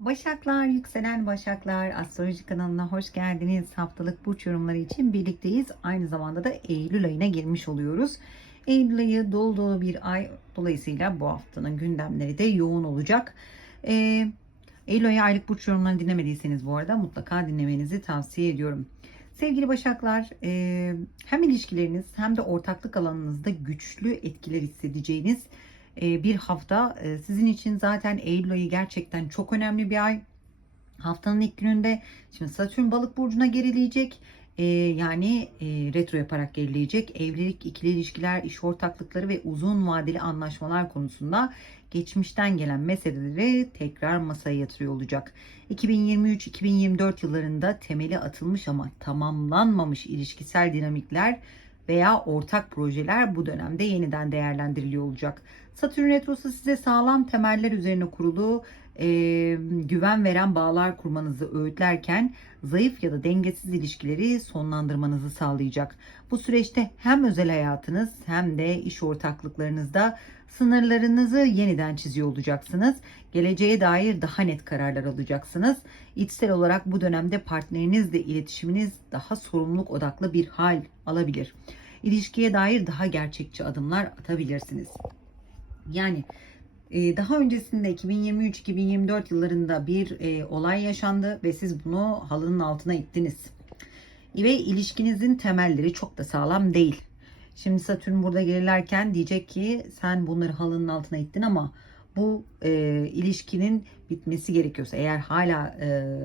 Başaklar, yükselen Başaklar Astroloji kanalına hoş geldiniz. Haftalık burç yorumları için birlikteyiz. Aynı zamanda da Eylül ayına girmiş oluyoruz. Eylül ayı dolu dolu bir ay. Dolayısıyla bu haftanın gündemleri de yoğun olacak. Ee, Eylül ayı aylık burç yorumlarını dinlemediyseniz bu arada mutlaka dinlemenizi tavsiye ediyorum. Sevgili Başaklar, e, hem ilişkileriniz hem de ortaklık alanınızda güçlü etkiler hissedeceğiniz bir hafta. E, Sizin için zaten Eylül ayı gerçekten çok önemli bir ay. Haftanın ilk gününde şimdi Satürn balık burcuna gerileyecek. E, yani e, retro yaparak gerileyecek. Evlilik, ikili ilişkiler, iş ortaklıkları ve uzun vadeli anlaşmalar konusunda geçmişten gelen meseleleri tekrar masaya yatırıyor olacak. 2023-2024 yıllarında temeli atılmış ama tamamlanmamış ilişkisel dinamikler veya ortak projeler bu dönemde yeniden değerlendiriliyor olacak. Satürn retrosu size sağlam temeller üzerine kurulu e, güven veren bağlar kurmanızı öğütlerken zayıf ya da dengesiz ilişkileri sonlandırmanızı sağlayacak. Bu süreçte hem özel hayatınız hem de iş ortaklıklarınızda sınırlarınızı yeniden çiziyor olacaksınız. Geleceğe dair daha net kararlar alacaksınız. İçsel olarak bu dönemde partnerinizle iletişiminiz daha sorumluluk odaklı bir hal alabilir. İlişkiye dair daha gerçekçi adımlar atabilirsiniz. Yani daha öncesinde 2023-2024 yıllarında bir e, olay yaşandı ve siz bunu halının altına ittiniz. Ve ilişkinizin temelleri çok da sağlam değil. Şimdi Satürn burada gerilerken diyecek ki sen bunları halının altına ittin ama bu e, ilişkinin bitmesi gerekiyorsa eğer hala e,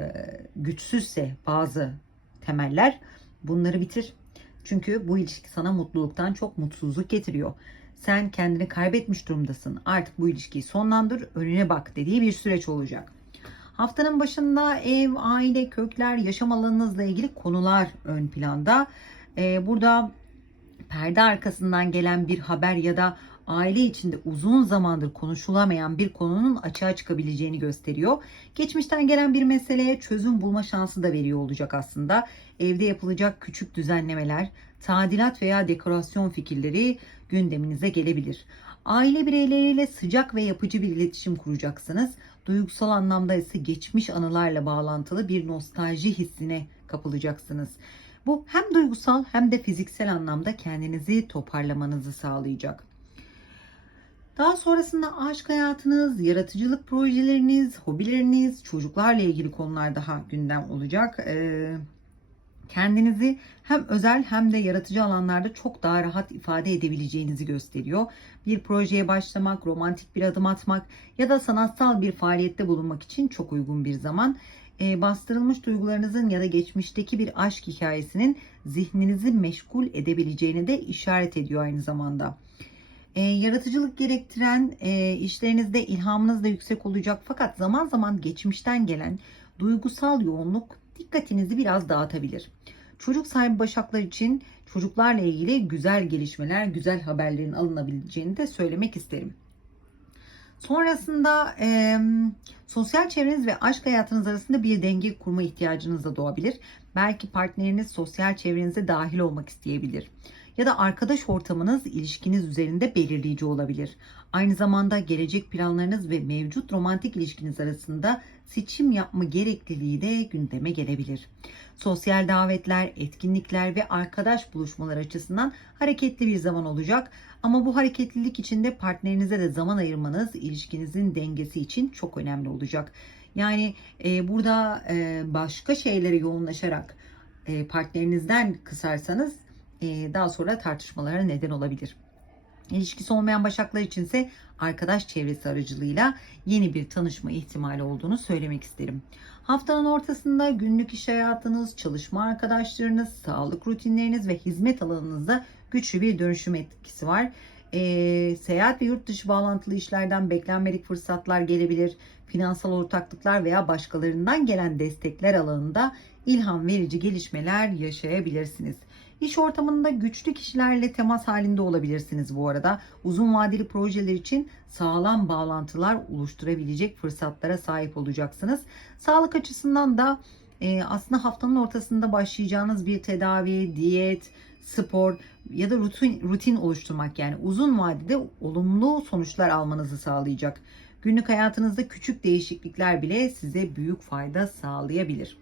güçsüzse bazı temeller bunları bitir. Çünkü bu ilişki sana mutluluktan çok mutsuzluk getiriyor. Sen kendini kaybetmiş durumdasın. Artık bu ilişkiyi sonlandır, önüne bak dediği bir süreç olacak. Haftanın başında ev, aile, kökler, yaşam alanınızla ilgili konular ön planda. Ee, burada perde arkasından gelen bir haber ya da aile içinde uzun zamandır konuşulamayan bir konunun açığa çıkabileceğini gösteriyor. Geçmişten gelen bir meseleye çözüm bulma şansı da veriyor olacak aslında. Evde yapılacak küçük düzenlemeler, tadilat veya dekorasyon fikirleri gündeminize gelebilir. Aile bireyleriyle sıcak ve yapıcı bir iletişim kuracaksınız. Duygusal anlamda ise geçmiş anılarla bağlantılı bir nostalji hissine kapılacaksınız. Bu hem duygusal hem de fiziksel anlamda kendinizi toparlamanızı sağlayacak. Daha sonrasında aşk hayatınız, yaratıcılık projeleriniz, hobileriniz, çocuklarla ilgili konular daha gündem olacak. Ee, kendinizi hem özel hem de yaratıcı alanlarda çok daha rahat ifade edebileceğinizi gösteriyor. Bir projeye başlamak, romantik bir adım atmak ya da sanatsal bir faaliyette bulunmak için çok uygun bir zaman. E, bastırılmış duygularınızın ya da geçmişteki bir aşk hikayesinin zihninizi meşgul edebileceğini de işaret ediyor aynı zamanda. E, yaratıcılık gerektiren e, işlerinizde ilhamınız da yüksek olacak fakat zaman zaman geçmişten gelen duygusal yoğunluk dikkatinizi biraz dağıtabilir. Çocuk sahibi başaklar için çocuklarla ilgili güzel gelişmeler, güzel haberlerin alınabileceğini de söylemek isterim. Sonrasında e, sosyal çevreniz ve aşk hayatınız arasında bir denge kurma ihtiyacınız da doğabilir. Belki partneriniz sosyal çevrenize dahil olmak isteyebilir. Ya da arkadaş ortamınız ilişkiniz üzerinde belirleyici olabilir. Aynı zamanda gelecek planlarınız ve mevcut romantik ilişkiniz arasında seçim yapma gerekliliği de gündeme gelebilir. Sosyal davetler, etkinlikler ve arkadaş buluşmalar açısından hareketli bir zaman olacak. Ama bu hareketlilik içinde partnerinize de zaman ayırmanız ilişkinizin dengesi için çok önemli olacak. Yani e, burada e, başka şeylere yoğunlaşarak e, partnerinizden kısarsanız daha sonra tartışmalara neden olabilir. İlişkisi olmayan başaklar içinse arkadaş çevresi aracılığıyla yeni bir tanışma ihtimali olduğunu söylemek isterim. Haftanın ortasında günlük iş hayatınız, çalışma arkadaşlarınız, sağlık rutinleriniz ve hizmet alanınızda güçlü bir dönüşüm etkisi var. E, seyahat ve yurt dışı bağlantılı işlerden beklenmedik fırsatlar gelebilir. Finansal ortaklıklar veya başkalarından gelen destekler alanında ilham verici gelişmeler yaşayabilirsiniz. İş ortamında güçlü kişilerle temas halinde olabilirsiniz bu arada. Uzun vadeli projeler için sağlam bağlantılar oluşturabilecek fırsatlara sahip olacaksınız. Sağlık açısından da e, aslında haftanın ortasında başlayacağınız bir tedavi, diyet, spor ya da rutin, rutin oluşturmak yani uzun vadede olumlu sonuçlar almanızı sağlayacak. Günlük hayatınızda küçük değişiklikler bile size büyük fayda sağlayabilir.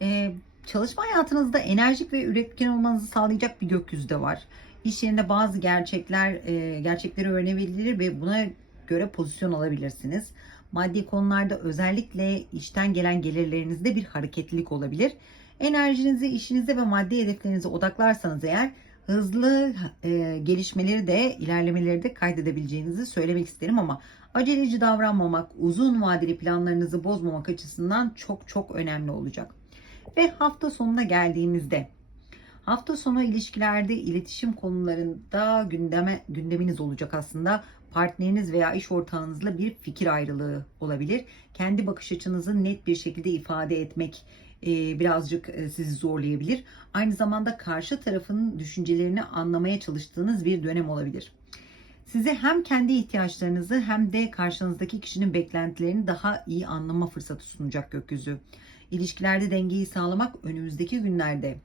Ee, çalışma hayatınızda enerjik ve üretken olmanızı sağlayacak bir gökyüzü de var. İş yerinde bazı gerçekler, e, gerçekleri öğrenebilir ve buna göre pozisyon alabilirsiniz. Maddi konularda özellikle işten gelen gelirlerinizde bir hareketlilik olabilir. Enerjinizi işinize ve maddi hedeflerinize odaklarsanız eğer hızlı e, gelişmeleri de ilerlemeleri de kaydedebileceğinizi söylemek isterim ama aceleci davranmamak, uzun vadeli planlarınızı bozmamak açısından çok çok önemli olacak. Ve hafta sonuna geldiğimizde hafta sonu ilişkilerde iletişim konularında gündeme gündeminiz olacak aslında. Partneriniz veya iş ortağınızla bir fikir ayrılığı olabilir. Kendi bakış açınızı net bir şekilde ifade etmek e, birazcık e, sizi zorlayabilir. Aynı zamanda karşı tarafın düşüncelerini anlamaya çalıştığınız bir dönem olabilir. Size hem kendi ihtiyaçlarınızı hem de karşınızdaki kişinin beklentilerini daha iyi anlama fırsatı sunacak gökyüzü. İlişkilerde dengeyi sağlamak önümüzdeki günlerde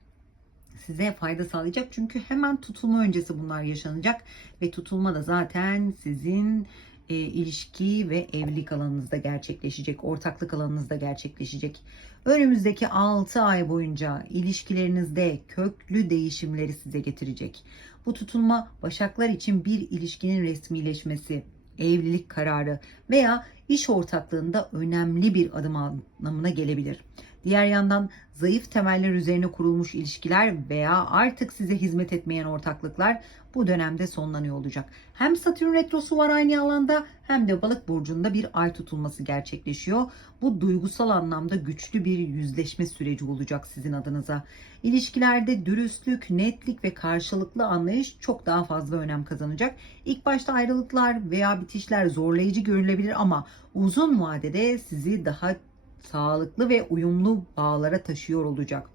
size fayda sağlayacak. Çünkü hemen tutulma öncesi bunlar yaşanacak ve tutulma da zaten sizin e, ilişki ve evlilik alanınızda gerçekleşecek, ortaklık alanınızda gerçekleşecek. Önümüzdeki 6 ay boyunca ilişkilerinizde köklü değişimleri size getirecek. Bu tutulma başaklar için bir ilişkinin resmileşmesi, evlilik kararı veya iş ortaklığında önemli bir adım anlamına gelebilir. Diğer yandan zayıf temeller üzerine kurulmuş ilişkiler veya artık size hizmet etmeyen ortaklıklar bu dönemde sonlanıyor olacak. Hem Satürn retrosu var aynı alanda hem de balık burcunda bir ay tutulması gerçekleşiyor. Bu duygusal anlamda güçlü bir yüzleşme süreci olacak sizin adınıza. İlişkilerde dürüstlük, netlik ve karşılıklı anlayış çok daha fazla önem kazanacak. İlk başta ayrılıklar veya bitişler zorlayıcı görülebilir ama uzun vadede sizi daha sağlıklı ve uyumlu bağlara taşıyor olacak.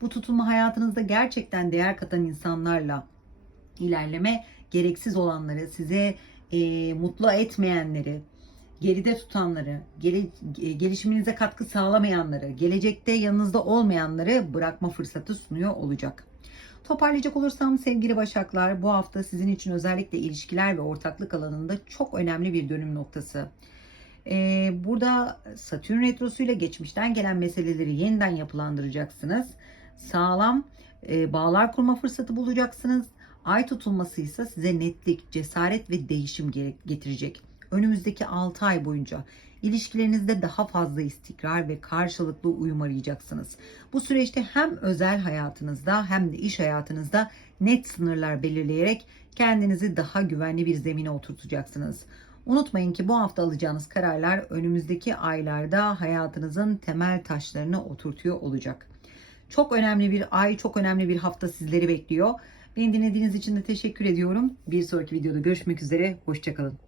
Bu tutulma hayatınızda gerçekten değer katan insanlarla ilerleme, gereksiz olanları, size e, mutlu etmeyenleri, geride tutanları, gel, gelişiminize katkı sağlamayanları, gelecekte yanınızda olmayanları bırakma fırsatı sunuyor olacak. Toparlayacak olursam sevgili Başaklar bu hafta sizin için özellikle ilişkiler ve ortaklık alanında çok önemli bir dönüm noktası. Ee, burada Satürn Retrosu ile geçmişten gelen meseleleri yeniden yapılandıracaksınız. Sağlam e, bağlar kurma fırsatı bulacaksınız. Ay tutulması ise size netlik, cesaret ve değişim getirecek. Önümüzdeki 6 ay boyunca ilişkilerinizde daha fazla istikrar ve karşılıklı uyum arayacaksınız. Bu süreçte hem özel hayatınızda hem de iş hayatınızda net sınırlar belirleyerek kendinizi daha güvenli bir zemine oturtacaksınız. Unutmayın ki bu hafta alacağınız kararlar önümüzdeki aylarda hayatınızın temel taşlarını oturtuyor olacak. Çok önemli bir ay, çok önemli bir hafta sizleri bekliyor. Beni dinlediğiniz için de teşekkür ediyorum. Bir sonraki videoda görüşmek üzere. Hoşçakalın.